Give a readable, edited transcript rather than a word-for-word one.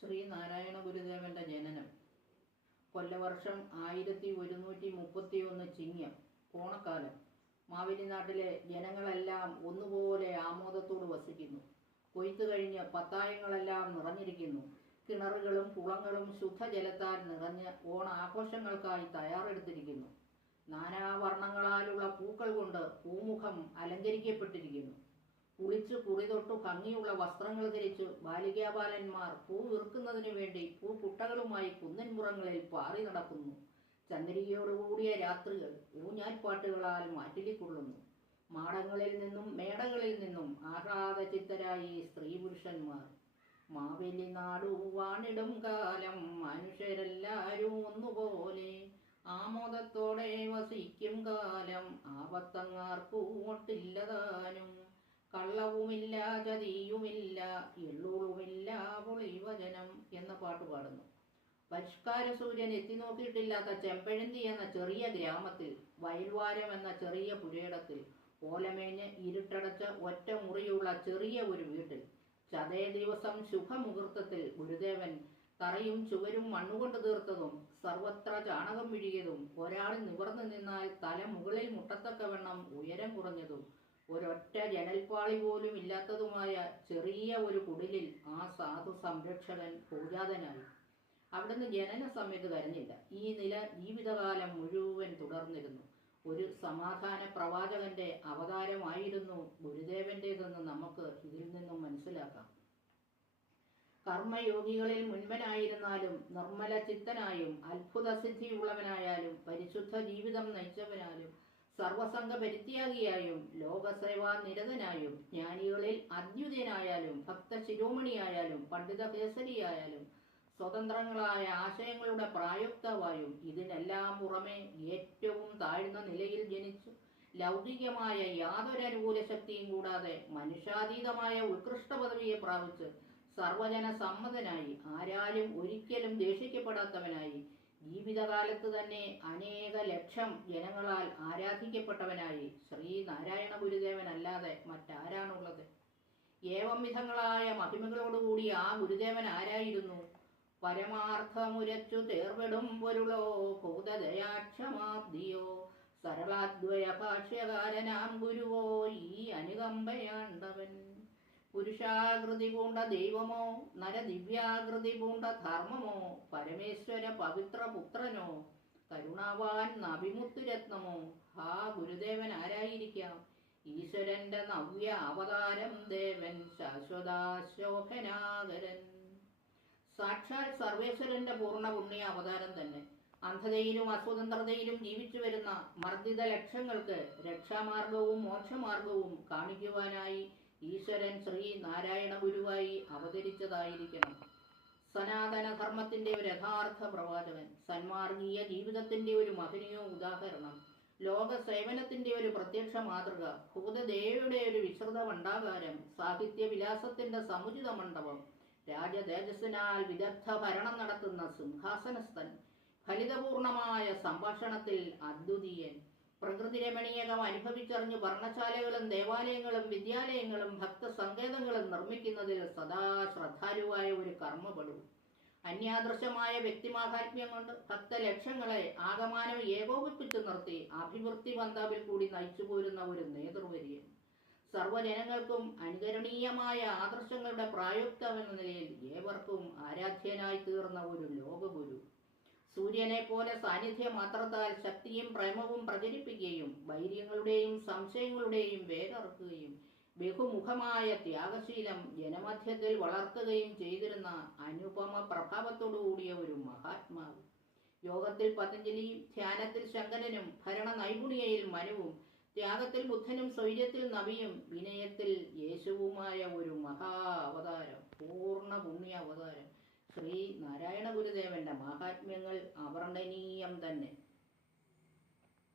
ശ്രീനാരായണ ഗുരുദേവന്റെ ജനനം കൊല്ലവർഷം 1131 ചിങ്ങം ഓണക്കാലം. മാവേലിനാട്ടിലെ ജനങ്ങളെല്ലാം ഒന്നുപോലെ ആമോദത്തോട് വസിക്കുന്നു. കൊയ്ത്തു കഴിഞ്ഞ് പത്തായങ്ങളെല്ലാം നിറഞ്ഞിരിക്കുന്നു. കിണറുകളും കുളങ്ങളും ശുദ്ധജലത്താൽ നിറഞ്ഞ് ഓണാഘോഷങ്ങൾക്കായി തയ്യാറെടുത്തിരിക്കുന്നു. നാനാവർണ്ണങ്ങളാലുള്ള പൂക്കൾ കൊണ്ട് പൂമുഖം അലങ്കരിക്കപ്പെട്ടിരിക്കുന്നു. കുളിച്ച് കുറിതൊട്ടു ഭംഗിയുള്ള വസ്ത്രങ്ങൾ ധരിച്ച് ബാലികാബാലന്മാർ പൂ വിറുക്കുന്നതിനു വേണ്ടി പൂക്കുട്ടകളുമായി കുന്നൻപുറങ്ങളിൽ പാറി നടക്കുന്നു. ചന്ദ്രികയോടുകൂടിയ രാത്രികൾ ഊഞ്ഞാൽപ്പാട്ടുകളാൽ മാറ്റിലിക്കൊള്ളുന്നു. മാടങ്ങളിൽ നിന്നും മേടകളിൽ നിന്നും ആഹ്ലാദചിത്തരായി സ്ത്രീ പുരുഷന്മാർ. മാവേലി നാടു വാണിടും കാലം മനുഷ്യരെല്ലാരും ഒന്നുപോലെ ആമോദത്തോടെ വസിക്കും കാലം ആപത്തങ്ങാർക്കൂമൊട്ടില്ലതാനും. കള്ളവുമില്ല ചതിയുമില്ല എള്ളുളുമില്ല പൊളിവചനം എന്ന പാട്ട് പാടുന്നു. പരിഷ്കാര സൂര്യൻ എത്തി നോക്കിയിട്ടില്ലാത്ത ചെമ്പഴന്തി എന്ന ചെറിയ ഗ്രാമത്തിൽ, വയൽവാരം എന്ന ചെറിയ പുരയിടത്തിൽ, ഓലമേഞ്ഞ് ഇരുട്ടടച്ച ഒറ്റ മുറിയുള്ള ചെറിയ ഒരു വീട്ടിൽ ചതയ ദിവസം ശുഭമുഹൂർത്തത്തിൽ ഗുരുദേവൻ തറയും ചുവരും മണ്ണുകൊണ്ട് തീർത്തതും സർവത്ര ചാണകം വിഴിയതും ഒരാൾ നിവർന്നു നിന്നാൽ തല മുകളിൽ മുട്ടത്തക്കവണ്ണം ഉയരം കുറഞ്ഞതും ഒരൊറ്റ ജനൽപ്പാളി പോലും ഇല്ലാത്തതുമായ ചെറിയ ഒരു കുടിലിൽ ആ സാധു സംരക്ഷകൻ പൂജാതനായി. അവിടുന്ന് ജനന സമയത്ത് കരഞ്ഞില്ല. ഈ നില ജീവിതകാലം മുഴുവൻ തുടർന്നിരുന്നു. ഒരു സമാധാന പ്രവാചകന്റെ അവതാരമായിരുന്നു ഗുരുദേവന്റേതെന്ന് നമുക്ക് ഇതിൽ നിന്നും മനസ്സിലാക്കാം. കർമ്മയോഗികളിൽ മുൻപനായിരുന്നാലും നിർമ്മല ചിത്തനായും അത്ഭുതസിദ്ധിയുള്ളവനായാലും പരിശുദ്ധ ജീവിതം നയിച്ചവനാലും സർവസംഘ പരിത്യാഗിയായും ലോകസേവാ നിരതനായും ജ്ഞാനികളിൽ അദ്യുതനായാലും ഭക്തശിരോമണിയായാലും പണ്ഡിത കേസരിയായാലും സ്വതന്ത്രങ്ങളായ ആശയങ്ങളുടെ പ്രായുക്തവായും ഇതിനെല്ലാം പുറമെ ഏറ്റവും താഴ്ന്ന നിലയിൽ ജനിച്ചു ലൗകികമായ യാതൊരു അനുകൂല ശക്തിയും കൂടാതെ മനുഷ്യാതീതമായ ഉത്കൃഷ്ട പദവിയെ പ്രാപിച്ച് സർവജന സമ്മതനായി ആരാലും ഒരിക്കലും ദേഷിക്കപ്പെടാത്തവനായി ജീവിതകാലത്ത് തന്നെ അനേക ലക്ഷം ജനങ്ങളാൽ ആരാധിക്കപ്പെട്ടവനായി ശ്രീനാരായണ ഗുരുദേവനല്ലാതെ മറ്റാരാണുള്ളത്? ഏവം വിധങ്ങളായ മഹിമകളോടുകൂടി ആ ഗുരുദേവൻ ആരായിരുന്നു? പരമാർത്ഥമുരച്ചു തേർവിടും പൊരുളോ ഭൂതദയാക്ഷമാബ്ദിയോ സരളാദ്വയ ഭാഷ്യകാരനാം ഗുരുവോ ഈ അനുകമ്പയാണ്ടവൻ. പുരുഷാകൃതി പൂണ്ട ദൈവമോ നരദിവ്യാകൃതി പൂണ്ട ധർമ്മമോ പരമേശ്വര പവിത്ര പുത്രനോ കരുണാവാൻ നഭിമുത്തുരത്നമോ ഹാ ഗുരുദേവൻ ആരായിരിക്കാം? ഈശ്വരന്റെ നവ്യ അവതാരം ദേവൻ ശാശ്വതാശോഭനാകരൻ. സാക്ഷാൽ സർവേശ്വരന്റെ പൂർണ്ണ പുണ്യ അവതാരം തന്നെ. അന്ധതയിലും അസ്വതന്ത്രതയിലും ജീവിച്ചു വരുന്ന മർദ്ദിത ലക്ഷങ്ങൾക്ക് രക്ഷാമാർഗവും മോക്ഷമാർഗവും കാണിക്കുവാനായി ഈശ്വരൻ ശ്രീ നാരായണ ഗുരുവായി അവതരിച്ചതായിരിക്കണം. സനാതനധർമ്മത്തിന്റെ ഒരു യഥാർത്ഥ പ്രവാചകൻ, സന്മാർഗീയ ജീവിതത്തിന്റെ ഒരു മഹനീയ ഉദാഹരണം, ലോക സേവനത്തിന്റെ ഒരു പ്രത്യക്ഷ മാതൃക, ഭൂതദേവയുടെ ഒരു വിശ്രുത ഭണ്ഡാകാരം, സാഹിത്യ വിലാസത്തിന്റെ സമുചിത മണ്ഡപം, രാജതേജസ്സിനാൽ വിദഗ്ധ ഭരണം നടത്തുന്ന സിംഹാസനസ്ഥൻ, ഫലിതപൂർണമായ സംഭാഷണത്തിൽ അദ്വിതീയൻ, പ്രകൃതി രമണീയകം അനുഭവിച്ചറിഞ്ഞ് വർണ്ണശാലകളും ദേവാലയങ്ങളും വിദ്യാലയങ്ങളും ഭക്തസങ്കേതങ്ങളും നിർമ്മിക്കുന്നതിൽ സദാ ശ്രദ്ധാലുവായ ഒരു കർമ്മപടു, അന്യാദൃശമായ വ്യക്തിമാഹാത്മ്യം കൊണ്ട് ഭക്തലക്ഷങ്ങളെ ആകമാനം ഏകോപിപ്പിച്ചു നിർത്തി അഭിവൃദ്ധി പന്താവിൽ കൂടി നയിച്ചു പോരുന്ന ഒരു നേതൃവര്യൻ, സർവ്വജനങ്ങൾക്കും അനുകരണീയമായ ആദർശങ്ങളുടെ പ്രായുക്തമെന്ന നിലയിൽ ഏവർക്കും ആരാധ്യനായി തീർന്ന ഒരു ലോകഗുരു, സൂര്യനെ പോലെ സാന്നിധ്യ മാത്രത്താൽ ശക്തിയും പ്രേമവും പ്രചരിപ്പിക്കുകയും വൈര്യങ്ങളുടെയും സംശയങ്ങളുടെയും വേരറുക്കുകയും ബഹുമുഖമായ ത്യാഗശീലം ജനമധ്യത്തിൽ വളർത്തുകയും ചെയ്തിരുന്ന അനുപമ പ്രഭാവത്തോടുകൂടിയ ഒരു മഹാത്മാവ്. യോഗത്തിൽ പതഞ്ജലിയും ധ്യാനത്തിൽ ശങ്കരനും ഭരണ നൈപുണ്യയിൽ മനുവും ത്യാഗത്തിൽ ബുദ്ധനും സ്വൈര്യത്തിൽ നബിയും വിനയത്തിൽ യേശുവുമായ ഒരു മഹാ അവതാരം, പൂർണ്ണ പുണ്യ അവതാരം ശ്രീ നാരായണ ഗുരുദേവന്റെ മാഹാത്മ്യങ്ങൾ അവർണ്ണനീയം തന്നെ.